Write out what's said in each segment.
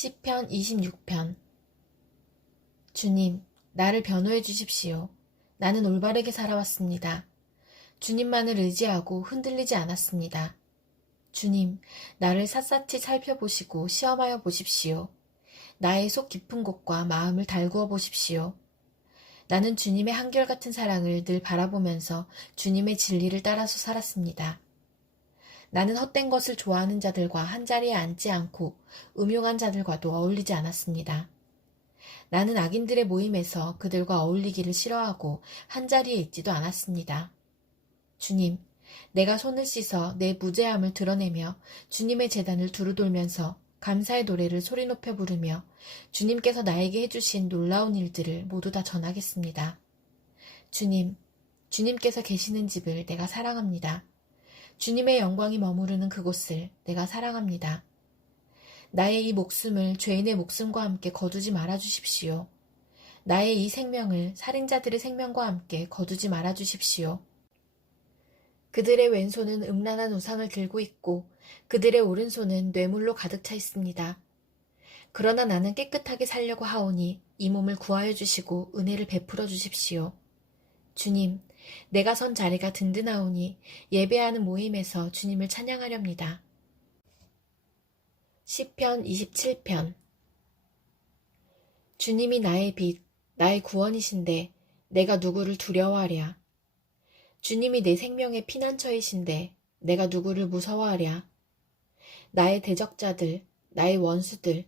시편 26편. 주님, 나를 변호해 주십시오. 나는 올바르게 살아왔습니다. 주님만을 의지하고 흔들리지 않았습니다. 주님, 나를 샅샅이 살펴보시고 시험하여 보십시오. 나의 속 깊은 곳과 마음을 달구어 보십시오. 나는 주님의 한결같은 사랑을 늘 바라보면서 주님의 진리를 따라서 살았습니다. 나는 헛된 것을 좋아하는 자들과 한자리에 앉지 않고 음흉한 자들과도 어울리지 않았습니다. 나는 악인들의 모임에서 그들과 어울리기를 싫어하고 한자리에 있지도 않았습니다. 주님, 내가 손을 씻어 내 무죄함을 드러내며 주님의 제단을 두루돌면서 감사의 노래를 소리 높여 부르며 주님께서 나에게 해주신 놀라운 일들을 모두 다 전하겠습니다. 주님, 주님께서 계시는 집을 내가 사랑합니다. 주님의 영광이 머무르는 그곳을 내가 사랑합니다. 나의 이 목숨을 죄인의 목숨과 함께 거두지 말아 주십시오. 나의 이 생명을 살인자들의 생명과 함께 거두지 말아 주십시오. 그들의 왼손은 음란한 우상을 들고 있고 그들의 오른손은 뇌물로 가득 차 있습니다. 그러나 나는 깨끗하게 살려고 하오니 이 몸을 구하여 주시고 은혜를 베풀어 주십시오. 주님, 내가 선 자리가 든든하오니 예배하는 모임에서 주님을 찬양하렵니다. 시편 27편. 주님이 나의 빛, 나의 구원이신데 내가 누구를 두려워하랴. 주님이 내 생명의 피난처이신데 내가 누구를 무서워하랴. 나의 대적자들, 나의 원수들,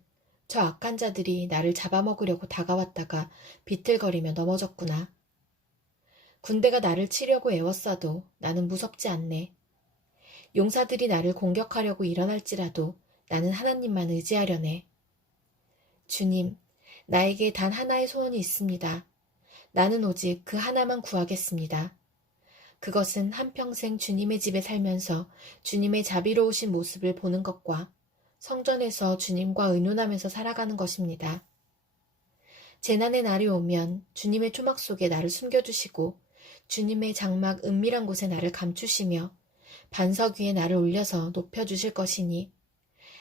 저 악한 자들이 나를 잡아먹으려고 다가왔다가 비틀거리며 넘어졌구나. 군대가 나를 치려고 애워싸도 나는 무섭지 않네. 용사들이 나를 공격하려고 일어날지라도 나는 하나님만 의지하려네. 주님, 나에게 단 하나의 소원이 있습니다. 나는 오직 그 하나만 구하겠습니다. 그것은 한평생 주님의 집에 살면서 주님의 자비로우신 모습을 보는 것과 성전에서 주님과 의논하면서 살아가는 것입니다. 재난의 날이 오면 주님의 초막 속에 나를 숨겨두시고 주님의 장막 은밀한 곳에 나를 감추시며 반석 위에 나를 올려서 높여주실 것이니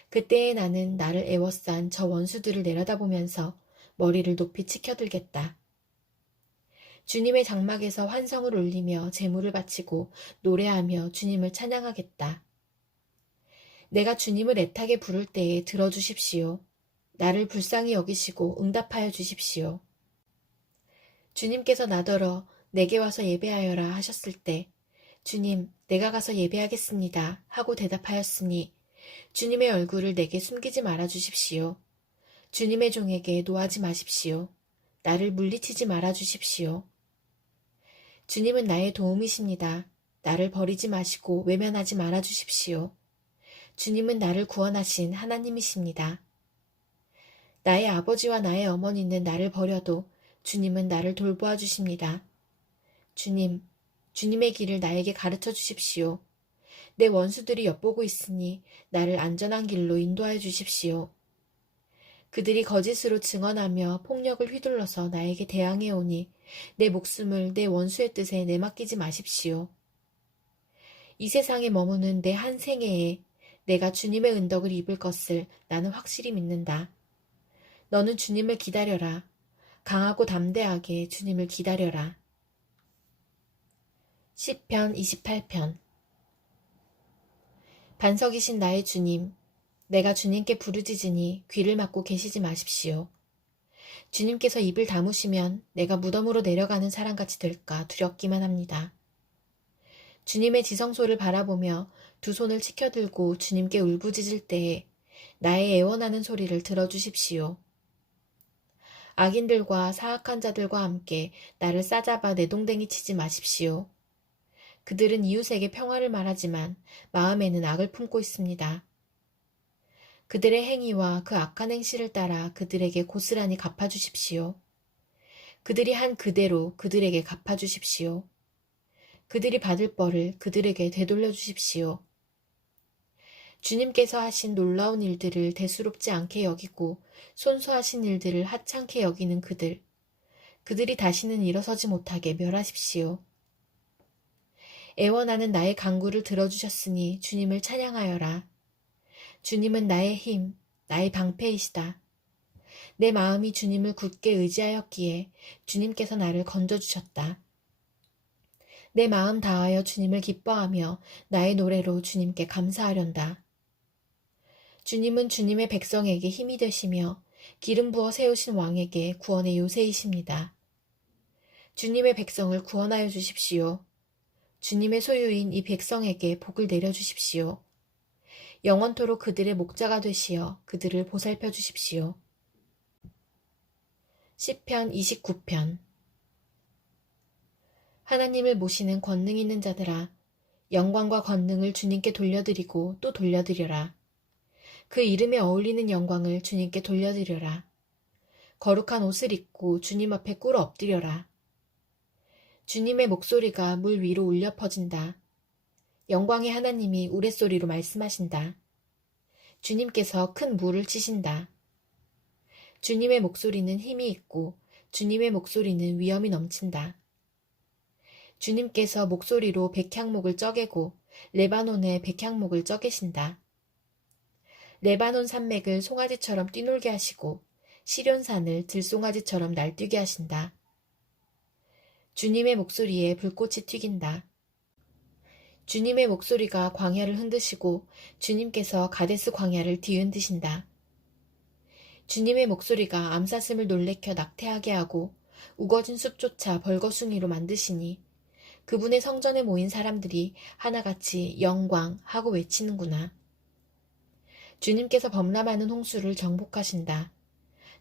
그때에 나는 나를 애워싼 저 원수들을 내려다보면서 머리를 높이 치켜들겠다. 주님의 장막에서 환성을 울리며 제물을 바치고 노래하며 주님을 찬양하겠다. 내가 주님을 애타게 부를 때에 들어주십시오. 나를 불쌍히 여기시고 응답하여 주십시오. 주님께서 나더러 내게 와서 예배하여라 하셨을 때 주님, 내가 가서 예배하겠습니다 하고 대답하였으니 주님의 얼굴을 내게 숨기지 말아 주십시오. 주님의 종에게 노하지 마십시오. 나를 물리치지 말아 주십시오. 주님은 나의 도움이십니다. 나를 버리지 마시고 외면하지 말아 주십시오. 주님은 나를 구원하신 하나님이십니다. 나의 아버지와 나의 어머니는 나를 버려도 주님은 나를 돌보아 주십니다. 주님, 주님의 길을 나에게 가르쳐 주십시오. 내 원수들이 엿보고 있으니 나를 안전한 길로 인도하여 주십시오. 그들이 거짓으로 증언하며 폭력을 휘둘러서 나에게 대항해 오니 내 목숨을 내 원수의 뜻에 내맡기지 마십시오. 이 세상에 머무는 내 한 생애에 내가 주님의 은덕을 입을 것을 나는 확실히 믿는다. 너는 주님을 기다려라. 강하고 담대하게 주님을 기다려라. 시편 28편. 반석이신 나의 주님, 내가 주님께 부르짖으니 귀를 막고 계시지 마십시오. 주님께서 입을 다무시면 내가 무덤으로 내려가는 사람같이 될까 두렵기만 합니다. 주님의 지성소를 바라보며 두 손을 치켜들고 주님께 울부짖을 때에 나의 애원하는 소리를 들어주십시오. 악인들과 사악한 자들과 함께 나를 싸잡아 내동댕이 치지 마십시오. 그들은 이웃에게 평화를 말하지만 마음에는 악을 품고 있습니다. 그들의 행위와 그 악한 행실을 따라 그들에게 고스란히 갚아주십시오. 그들이 한 그대로 그들에게 갚아주십시오. 그들이 받을 벌을 그들에게 되돌려 주십시오. 주님께서 하신 놀라운 일들을 대수롭지 않게 여기고 손수하신 일들을 하찮게 여기는 그들이 다시는 일어서지 못하게 멸하십시오. 애원하는 나의 간구를 들어주셨으니 주님을 찬양하여라. 주님은 나의 힘, 나의 방패이시다. 내 마음이 주님을 굳게 의지하였기에 주님께서 나를 건져주셨다. 내 마음 다하여 주님을 기뻐하며 나의 노래로 주님께 감사하련다. 주님은 주님의 백성에게 힘이 되시며 기름 부어 세우신 왕에게 구원의 요새이십니다. 주님의 백성을 구원하여 주십시오. 주님의 소유인 이 백성에게 복을 내려주십시오. 영원토록 그들의 목자가 되시어 그들을 보살펴 주십시오. 시편 29편. 하나님을 모시는 권능 있는 자들아, 영광과 권능을 주님께 돌려드리고 또 돌려드려라. 그 이름에 어울리는 영광을 주님께 돌려드려라. 거룩한 옷을 입고 주님 앞에 꿇어 엎드려라. 주님의 목소리가 물 위로 울려 퍼진다. 영광의 하나님이 우레소리로 말씀하신다. 주님께서 큰 물을 치신다. 주님의 목소리는 힘이 있고 주님의 목소리는 위엄이 넘친다. 주님께서 목소리로 백향목을 쪄개고 레바논의 백향목을 쪄개신다. 레바논 산맥을 송아지처럼 뛰놀게 하시고 시련산을 들송아지처럼 날뛰게 하신다. 주님의 목소리에 불꽃이 튀긴다. 주님의 목소리가 광야를 흔드시고 주님께서 가데스 광야를 뒤흔드신다. 주님의 목소리가 암사슴을 놀래켜 낙태하게 하고 우거진 숲조차 벌거숭이로 만드시니 그분의 성전에 모인 사람들이 하나같이 영광 하고 외치는구나. 주님께서 범람하는 홍수를 정복하신다.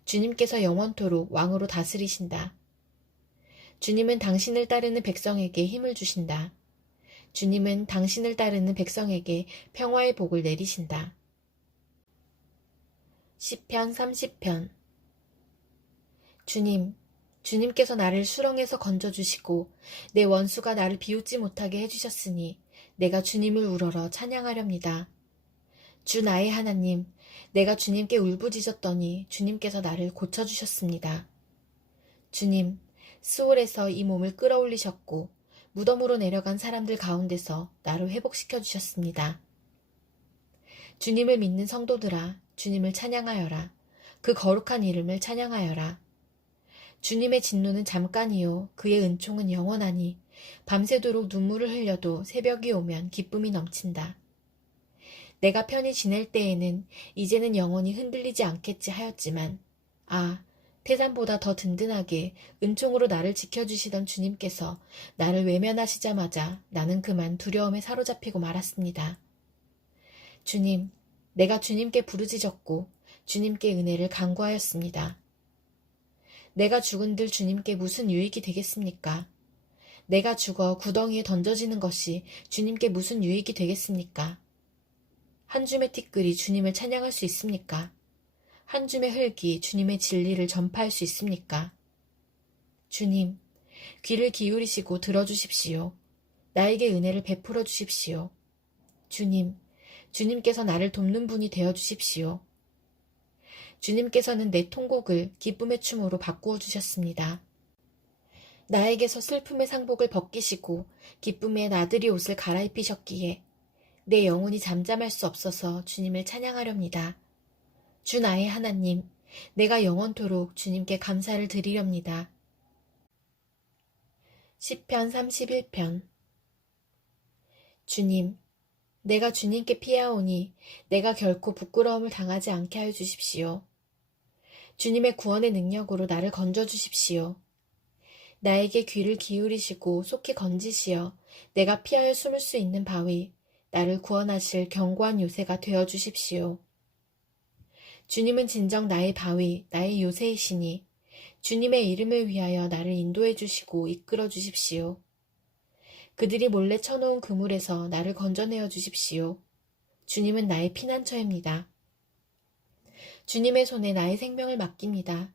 주님께서 영원토록 왕으로 다스리신다. 주님은 당신을 따르는 백성에게 힘을 주신다. 주님은 당신을 따르는 백성에게 평화의 복을 내리신다. 시편 30편. 주님, 주님께서 나를 수렁에서 건져주시고 내 원수가 나를 비웃지 못하게 해주셨으니 내가 주님을 우러러 찬양하렵니다. 주 나의 하나님, 내가 주님께 울부짖었더니 주님께서 나를 고쳐주셨습니다. 주님, 스올에서 이 몸을 끌어올리셨고 무덤으로 내려간 사람들 가운데서 나를 회복시켜 주셨습니다. 주님을 믿는 성도들아, 주님을 찬양하여라. 그 거룩한 이름을 찬양하여라. 주님의 진노는 잠깐이요 그의 은총은 영원하니 밤새도록 눈물을 흘려도 새벽이 오면 기쁨이 넘친다. 내가 편히 지낼 때에는 이제는 영원히 흔들리지 않겠지 하였지만 태산보다 더 든든하게 은총으로 나를 지켜주시던 주님께서 나를 외면하시자마자 나는 그만 두려움에 사로잡히고 말았습니다. 주님, 내가 주님께 부르짖었고 주님께 은혜를 간구하였습니다. 내가 죽은들 주님께 무슨 유익이 되겠습니까? 내가 죽어 구덩이에 던져지는 것이 주님께 무슨 유익이 되겠습니까? 한 줌의 티끌이 주님을 찬양할 수 있습니까? 한 줌의 흙이 주님의 진리를 전파할 수 있습니까? 주님, 귀를 기울이시고 들어주십시오. 나에게 은혜를 베풀어 주십시오. 주님, 주님께서 나를 돕는 분이 되어 주십시오. 주님께서는 내 통곡을 기쁨의 춤으로 바꾸어 주셨습니다. 나에게서 슬픔의 상복을 벗기시고 기쁨의 나들이 옷을 갈아입히셨기에 내 영혼이 잠잠할 수 없어서 주님을 찬양하렵니다. 주 나의 하나님, 내가 영원토록 주님께 감사를 드리렵니다. 시편 31편. 주님, 내가 주님께 피하오니 내가 결코 부끄러움을 당하지 않게 하여 주십시오. 주님의 구원의 능력으로 나를 건져 주십시오. 나에게 귀를 기울이시고 속히 건지시어 내가 피하여 숨을 수 있는 바위, 나를 구원하실 견고한 요새가 되어 주십시오. 주님은 진정 나의 바위, 나의 요새이시니 주님의 이름을 위하여 나를 인도해 주시고 이끌어 주십시오. 그들이 몰래 쳐놓은 그물에서 나를 건져내어 주십시오. 주님은 나의 피난처입니다. 주님의 손에 나의 생명을 맡깁니다.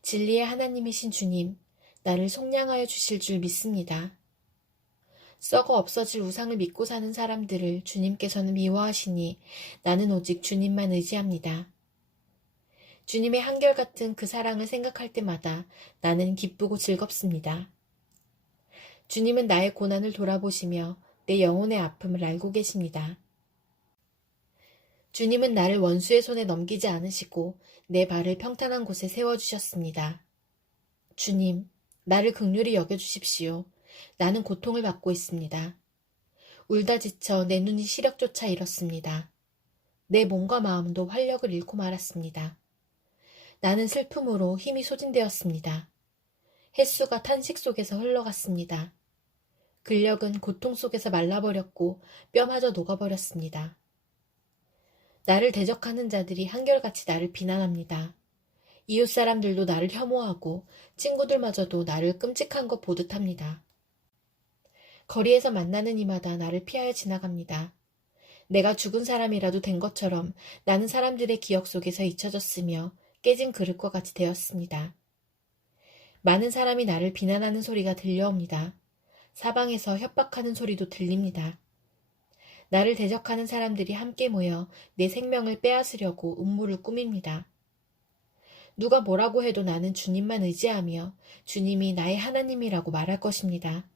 진리의 하나님이신 주님, 나를 속량하여 주실 줄 믿습니다. 썩어 없어질 우상을 믿고 사는 사람들을 주님께서는 미워하시니 나는 오직 주님만 의지합니다. 주님의 한결같은 그 사랑을 생각할 때마다 나는 기쁘고 즐겁습니다. 주님은 나의 고난을 돌아보시며 내 영혼의 아픔을 알고 계십니다. 주님은 나를 원수의 손에 넘기지 않으시고 내 발을 평탄한 곳에 세워주셨습니다. 주님, 나를 긍휼히 여겨주십시오. 나는 고통을 받고 있습니다. 울다 지쳐 내 눈이 시력조차 잃었습니다. 내 몸과 마음도 활력을 잃고 말았습니다. 나는 슬픔으로 힘이 소진되었습니다. 햇수가 탄식 속에서 흘러갔습니다. 근력은 고통 속에서 말라버렸고 뼈마저 녹아버렸습니다. 나를 대적하는 자들이 한결같이 나를 비난합니다. 이웃 사람들도 나를 혐오하고 친구들마저도 나를 끔찍한 것 보듯 합니다. 거리에서 만나는 이마다 나를 피하여 지나갑니다. 내가 죽은 사람이라도 된 것처럼 나는 사람들의 기억 속에서 잊혀졌으며 깨진 그릇과 같이 되었습니다. 많은 사람이 나를 비난하는 소리가 들려옵니다. 사방에서 협박하는 소리도 들립니다. 나를 대적하는 사람들이 함께 모여 내 생명을 빼앗으려고 음모를 꾸밉니다. 누가 뭐라고 해도 나는 주님만 의지하며 주님이 나의 하나님이라고 말할 것입니다.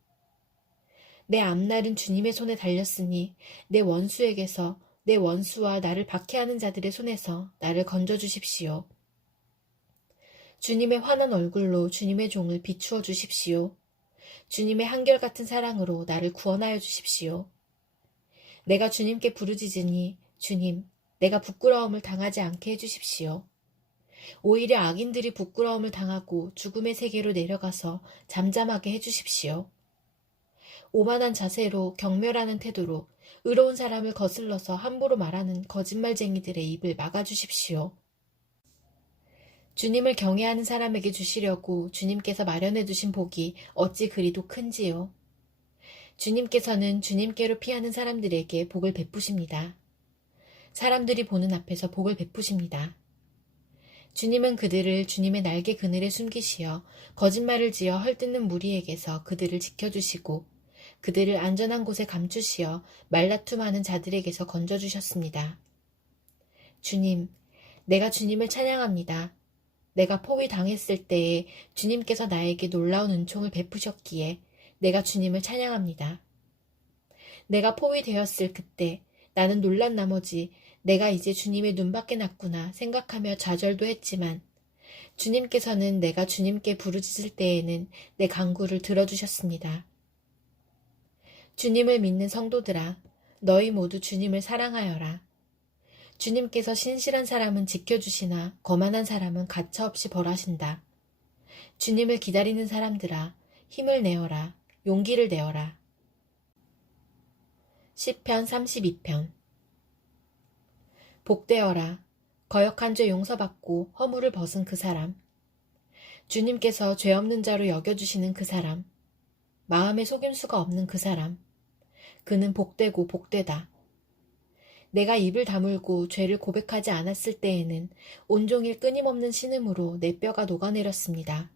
내 앞날은 주님의 손에 달렸으니 내 원수에게서 내 원수와 나를 박해하는 자들의 손에서 나를 건져주십시오. 주님의 환한 얼굴로 주님의 종을 비추어 주십시오. 주님의 한결같은 사랑으로 나를 구원하여 주십시오. 내가 주님께 부르짖으니 주님, 내가 부끄러움을 당하지 않게 해주십시오. 오히려 악인들이 부끄러움을 당하고 죽음의 세계로 내려가서 잠잠하게 해주십시오. 오만한 자세로 경멸하는 태도로 의로운 사람을 거슬러서 함부로 말하는 거짓말쟁이들의 입을 막아주십시오. 주님을 경외하는 사람에게 주시려고 주님께서 마련해 두신 복이 어찌 그리도 큰지요. 주님께서는 주님께로 피하는 사람들에게 복을 베푸십니다. 사람들이 보는 앞에서 복을 베푸십니다. 주님은 그들을 주님의 날개 그늘에 숨기시어 거짓말을 지어 헐뜯는 무리에게서 그들을 지켜주시고 그들을 안전한 곳에 감추시어 말다툼하는 자들에게서 건져주셨습니다. 주님, 내가 주님을 찬양합니다. 내가 포위당했을 때에 주님께서 나에게 놀라운 은총을 베푸셨기에 내가 주님을 찬양합니다. 내가 포위되었을 그때 나는 놀란 나머지 내가 이제 주님의 눈밖에 났구나 생각하며 좌절도 했지만 주님께서는 내가 주님께 부르짖을 때에는 내 간구를 들어주셨습니다. 주님을 믿는 성도들아, 너희 모두 주님을 사랑하여라. 주님께서 신실한 사람은 지켜주시나 거만한 사람은 가차없이 벌하신다. 주님을 기다리는 사람들아, 힘을 내어라, 용기를 내어라. 시편 32편. 복되어라, 거역한 죄 용서받고 허물을 벗은 그 사람. 주님께서 죄 없는 자로 여겨주시는 그 사람. 마음에 속임수가 없는 그 사람. 그는 복되고 복되다. 내가 입을 다물고 죄를 고백하지 않았을 때에는 온종일 끊임없는 신음으로 내 뼈가 녹아내렸습니다.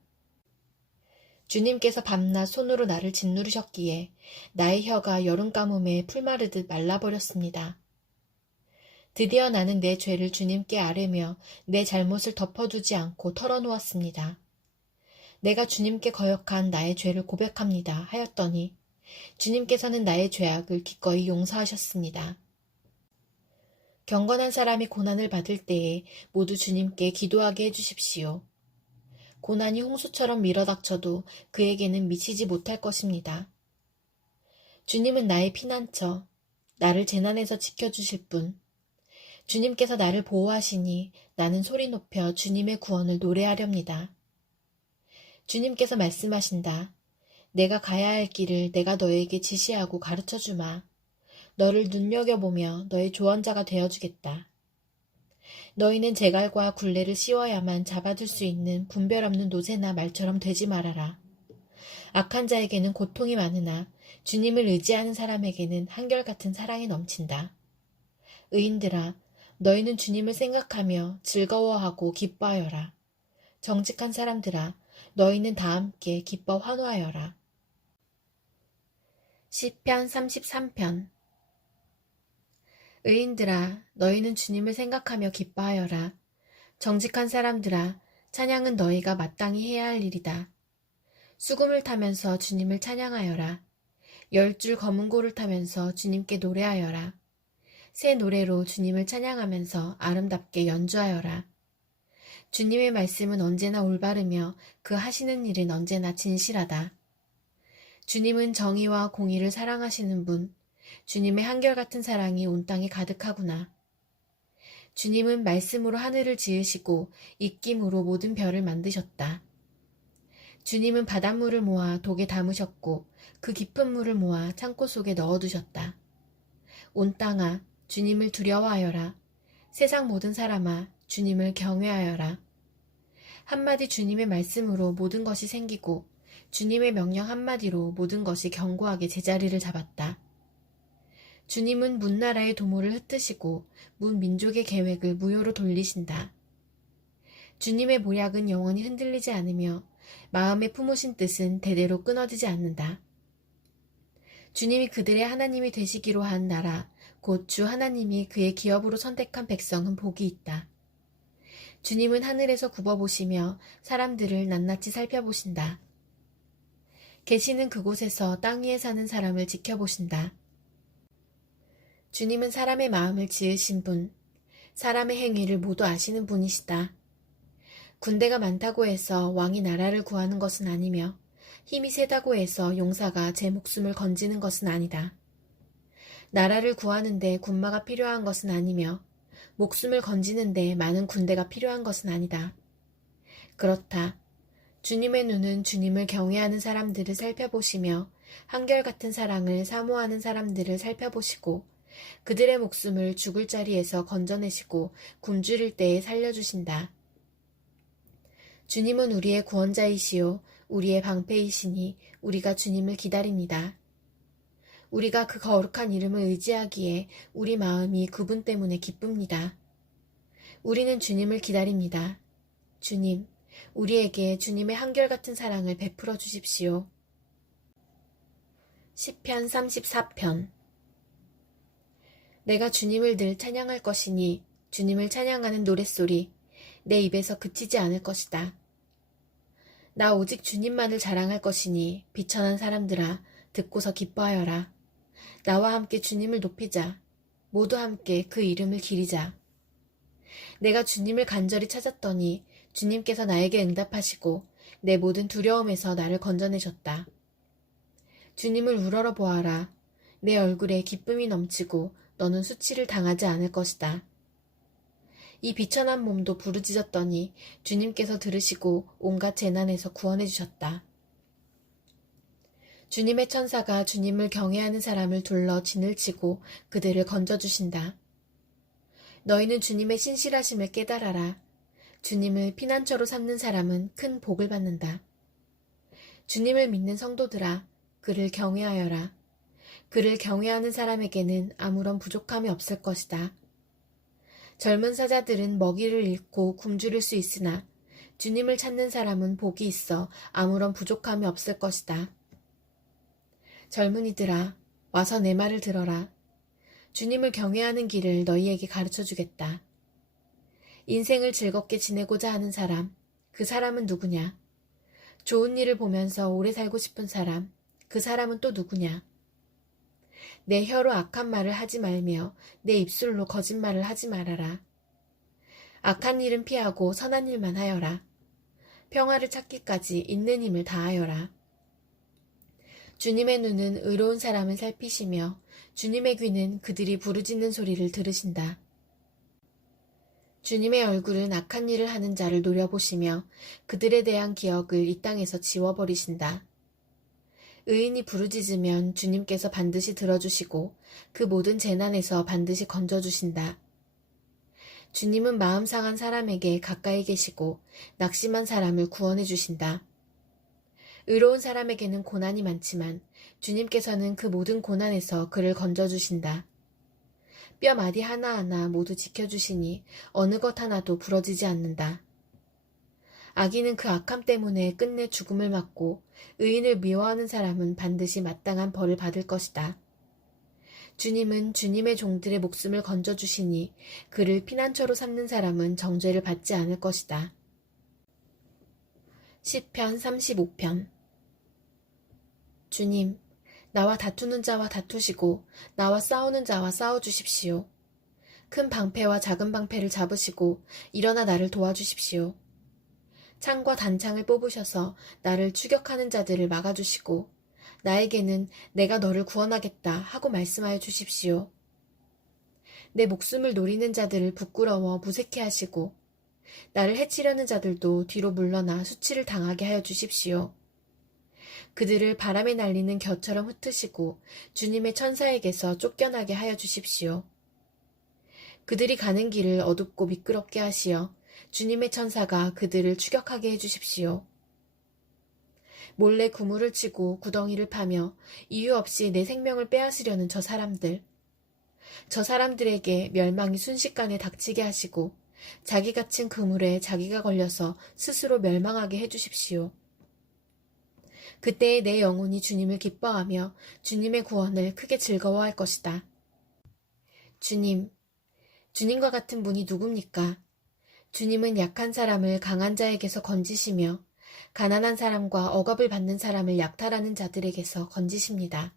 주님께서 밤낮 손으로 나를 짓누르셨기에 나의 혀가 여름 가뭄에 풀마르듯 말라버렸습니다. 드디어 나는 내 죄를 주님께 아뢰며 내 잘못을 덮어두지 않고 털어놓았습니다. 내가 주님께 거역한 나의 죄를 고백합니다 하였더니 주님께서는 나의 죄악을 기꺼이 용서하셨습니다. 경건한 사람이 고난을 받을 때에 모두 주님께 기도하게 해주십시오. 고난이 홍수처럼 밀어닥쳐도 그에게는 미치지 못할 것입니다. 주님은 나의 피난처, 나를 재난에서 지켜주실 분. 주님께서 나를 보호하시니 나는 소리 높여 주님의 구원을 노래하렵니다. 주님께서 말씀하신다. 내가 가야 할 길을 내가 너에게 지시하고 가르쳐주마. 너를 눈여겨보며 너의 조언자가 되어주겠다. 너희는 제갈과 굴레를 씌워야만 잡아둘 수 있는 분별 없는 노새나 말처럼 되지 말아라. 악한 자에게는 고통이 많으나 주님을 의지하는 사람에게는 한결같은 사랑이 넘친다. 의인들아, 너희는 주님을 생각하며 즐거워하고 기뻐하여라. 정직한 사람들아, 너희는 다 함께 기뻐 환호하여라. 시편 33편. 의인들아, 너희는 주님을 생각하며 기뻐하여라. 정직한 사람들아, 찬양은 너희가 마땅히 해야 할 일이다. 수금을 타면서 주님을 찬양하여라. 10줄 검은 고를 타면서 주님께 노래하여라. 새 노래로 주님을 찬양하면서 아름답게 연주하여라. 주님의 말씀은 언제나 올바르며 그 하시는 일은 언제나 진실하다. 주님은 정의와 공의를 사랑하시는 분, 주님의 한결같은 사랑이 온 땅에 가득하구나. 주님은 말씀으로 하늘을 지으시고 입김으로 모든 별을 만드셨다. 주님은 바닷물을 모아 독에 담으셨고 그 깊은 물을 모아 창고 속에 넣어두셨다. 온 땅아, 주님을 두려워하여라. 세상 모든 사람아, 주님을 경외하여라. 한마디 주님의 말씀으로 모든 것이 생기고 주님의 명령 한마디로 모든 것이 견고하게 제자리를 잡았다. 주님은 문나라의 도모를 흩으시고 문민족의 계획을 무효로 돌리신다. 주님의 모략은 영원히 흔들리지 않으며 마음에 품으신 뜻은 대대로 끊어지지 않는다. 주님이 그들의 하나님이 되시기로 한 나라, 곧 주 하나님이 그의 기업으로 선택한 백성은 복이 있다. 주님은 하늘에서 굽어보시며 사람들을 낱낱이 살펴보신다. 계시는 그곳에서 땅 위에 사는 사람을 지켜보신다. 주님은 사람의 마음을 지으신 분, 사람의 행위를 모두 아시는 분이시다. 군대가 많다고 해서 왕이 나라를 구하는 것은 아니며 힘이 세다고 해서 용사가 제 목숨을 건지는 것은 아니다. 나라를 구하는데 군마가 필요한 것은 아니며 목숨을 건지는데 많은 군대가 필요한 것은 아니다. 그렇다. 주님의 눈은 주님을 경외하는 사람들을 살펴보시며 한결같은 사랑을 사모하는 사람들을 살펴보시고 그들의 목숨을 죽을 자리에서 건져내시고 굶주릴 때에 살려주신다. 주님은 우리의 구원자이시요 우리의 방패이시니 우리가 주님을 기다립니다. 우리가 그 거룩한 이름을 의지하기에 우리 마음이 그분 때문에 기쁩니다. 우리는 주님을 기다립니다. 주님, 우리에게 주님의 한결같은 사랑을 베풀어 주십시오. 시편 34편. 내가 주님을 늘 찬양할 것이니 주님을 찬양하는 노랫소리 내 입에서 그치지 않을 것이다. 나 오직 주님만을 자랑할 것이니 비천한 사람들아 듣고서 기뻐하여라. 나와 함께 주님을 높이자. 모두 함께 그 이름을 기리자. 내가 주님을 간절히 찾았더니 주님께서 나에게 응답하시고 내 모든 두려움에서 나를 건져내셨다. 주님을 우러러 보아라. 내 얼굴에 기쁨이 넘치고 너는 수치를 당하지 않을 것이다. 이 비천한 몸도 부르짖었더니 주님께서 들으시고 온갖 재난에서 구원해 주셨다. 주님의 천사가 주님을 경외하는 사람을 둘러 진을 치고 그들을 건져주신다. 너희는 주님의 신실하심을 깨달아라. 주님을 피난처로 삼는 사람은 큰 복을 받는다. 주님을 믿는 성도들아, 그를 경외하여라. 그를 경외하는 사람에게는 아무런 부족함이 없을 것이다. 젊은 사자들은 먹이를 잃고 굶주릴 수 있으나 주님을 찾는 사람은 복이 있어 아무런 부족함이 없을 것이다. 젊은이들아, 와서 내 말을 들어라. 주님을 경외하는 길을 너희에게 가르쳐 주겠다. 인생을 즐겁게 지내고자 하는 사람, 그 사람은 누구냐? 좋은 일을 보면서 오래 살고 싶은 사람, 그 사람은 또 누구냐? 내 혀로 악한 말을 하지 말며 내 입술로 거짓말을 하지 말아라. 악한 일은 피하고 선한 일만 하여라. 평화를 찾기까지 있는 힘을 다하여라. 주님의 눈은 의로운 사람을 살피시며 주님의 귀는 그들이 부르짖는 소리를 들으신다. 주님의 얼굴은 악한 일을 하는 자를 노려보시며 그들에 대한 기억을 이 땅에서 지워버리신다. 의인이 부르짖으면 주님께서 반드시 들어주시고 그 모든 재난에서 반드시 건져주신다. 주님은 마음 상한 사람에게 가까이 계시고 낙심한 사람을 구원해 주신다. 의로운 사람에게는 고난이 많지만 주님께서는 그 모든 고난에서 그를 건져주신다. 뼈 마디 하나하나 모두 지켜주시니 어느 것 하나도 부러지지 않는다. 악인은 그 악함 때문에 끝내 죽음을 맞고 의인을 미워하는 사람은 반드시 마땅한 벌을 받을 것이다. 주님은 주님의 종들의 목숨을 건져주시니 그를 피난처로 삼는 사람은 정죄를 받지 않을 것이다. 시편 35편. 주님, 나와 다투는 자와 다투시고 나와 싸우는 자와 싸워주십시오. 큰 방패와 작은 방패를 잡으시고 일어나 나를 도와주십시오. 창과 단창을 뽑으셔서 나를 추격하는 자들을 막아주시고 나에게는 내가 너를 구원하겠다 하고 말씀하여 주십시오. 내 목숨을 노리는 자들을 부끄러워 무색해 하시고 나를 해치려는 자들도 뒤로 물러나 수치를 당하게 하여 주십시오. 그들을 바람에 날리는 겨처럼 흩으시고 주님의 천사에게서 쫓겨나게 하여 주십시오. 그들이 가는 길을 어둡고 미끄럽게 하시어 주님의 천사가 그들을 추격하게 해 주십시오. 몰래 그물을 치고 구덩이를 파며 이유 없이 내 생명을 빼앗으려는 저 사람들에게 멸망이 순식간에 닥치게 하시고 자기가 친 그물에 자기가 걸려서 스스로 멸망하게 해주십시오. 그때에 내 영혼이 주님을 기뻐하며 주님의 구원을 크게 즐거워할 것이다. 주님과 같은 분이 누굽니까? 주님은 약한 사람을 강한 자에게서 건지시며 가난한 사람과 억압을 받는 사람을 약탈하는 자들에게서 건지십니다.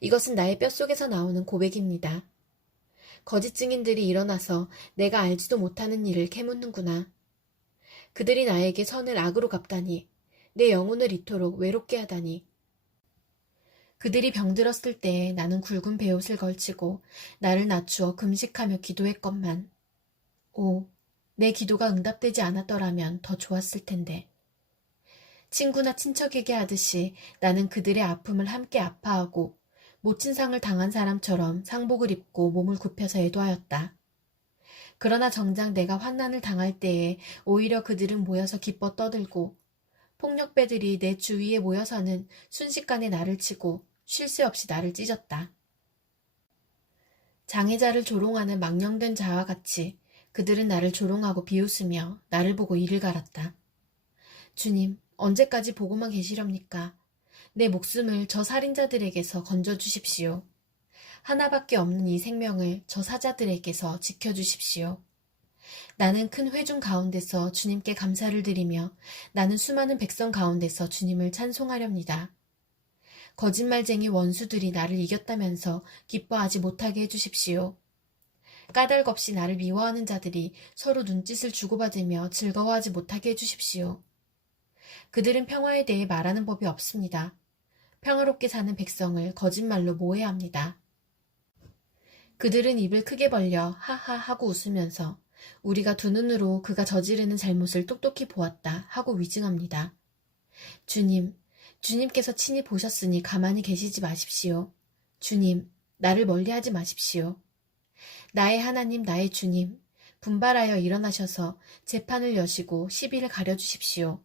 이것은 나의 뼛속에서 나오는 고백입니다. 거짓 증인들이 일어나서 내가 알지도 못하는 일을 캐묻는구나. 그들이 나에게 선을 악으로 갚다니, 내 영혼을 이토록 외롭게 하다니. 그들이 병들었을 때에 나는 굵은 베옷을 걸치고 나를 낮추어 금식하며 기도했건만. 오, 내 기도가 응답되지 않았더라면 더 좋았을 텐데. 친구나 친척에게 하듯이 나는 그들의 아픔을 함께 아파하고 모친 상을 당한 사람처럼 상복을 입고 몸을 굽혀서 애도하였다. 그러나 정작 내가 환난을 당할 때에 오히려 그들은 모여서 기뻐 떠들고 폭력배들이 내 주위에 모여서는 순식간에 나를 치고 쉴 새 없이 나를 찢었다. 장애자를 조롱하는 망령된 자와 같이 그들은 나를 조롱하고 비웃으며 나를 보고 이를 갈았다. 주님, 언제까지 보고만 계시렵니까? 내 목숨을 저 살인자들에게서 건져주십시오. 하나밖에 없는 이 생명을 저 사자들에게서 지켜주십시오. 나는 큰 회중 가운데서 주님께 감사를 드리며 나는 수많은 백성 가운데서 주님을 찬송하렵니다. 거짓말쟁이 원수들이 나를 이겼다면서 기뻐하지 못하게 해주십시오. 까닭 없이 나를 미워하는 자들이 서로 눈짓을 주고받으며 즐거워하지 못하게 해주십시오. 그들은 평화에 대해 말하는 법이 없습니다. 평화롭게 사는 백성을 거짓말로 모해합니다. 그들은 입을 크게 벌려 하하 하고 웃으면서 우리가 두 눈으로 그가 저지르는 잘못을 똑똑히 보았다 하고 위증합니다. 주님께서 친히 보셨으니 가만히 계시지 마십시오. 주님, 나를 멀리하지 마십시오. 나의 하나님, 나의 주님, 분발하여 일어나셔서 재판을 여시고 시비를 가려주십시오.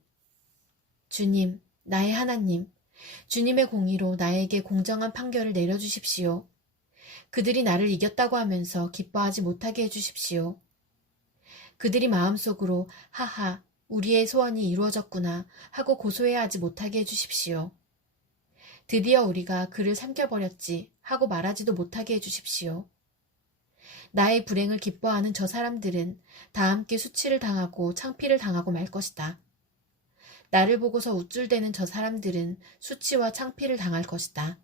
주님, 나의 하나님, 주님의 공의로 나에게 공정한 판결을 내려주십시오. 그들이 나를 이겼다고 하면서 기뻐하지 못하게 해주십시오. 그들이 마음속으로 하하, 우리의 소원이 이루어졌구나 하고 고소해하지 못하게 해주십시오. 드디어 우리가 그를 삼켜버렸지 하고 말하지도 못하게 해주십시오. 나의 불행을 기뻐하는 저 사람들은 다 함께 수치를 당하고 창피를 당하고 말 것이다. 나를 보고서 우쭐대는 저 사람들은 수치와 창피를 당할 것이다.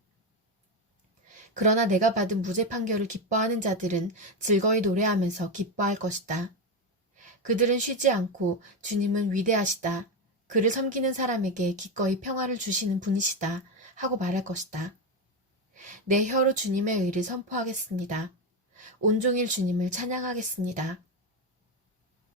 그러나 내가 받은 무죄 판결을 기뻐하는 자들은 즐거이 노래하면서 기뻐할 것이다. 그들은 쉬지 않고 주님은 위대하시다. 그를 섬기는 사람에게 기꺼이 평화를 주시는 분이시다. 하고 말할 것이다. 내 혀로 주님의 의를 선포하겠습니다. 온종일 주님을 찬양하겠습니다.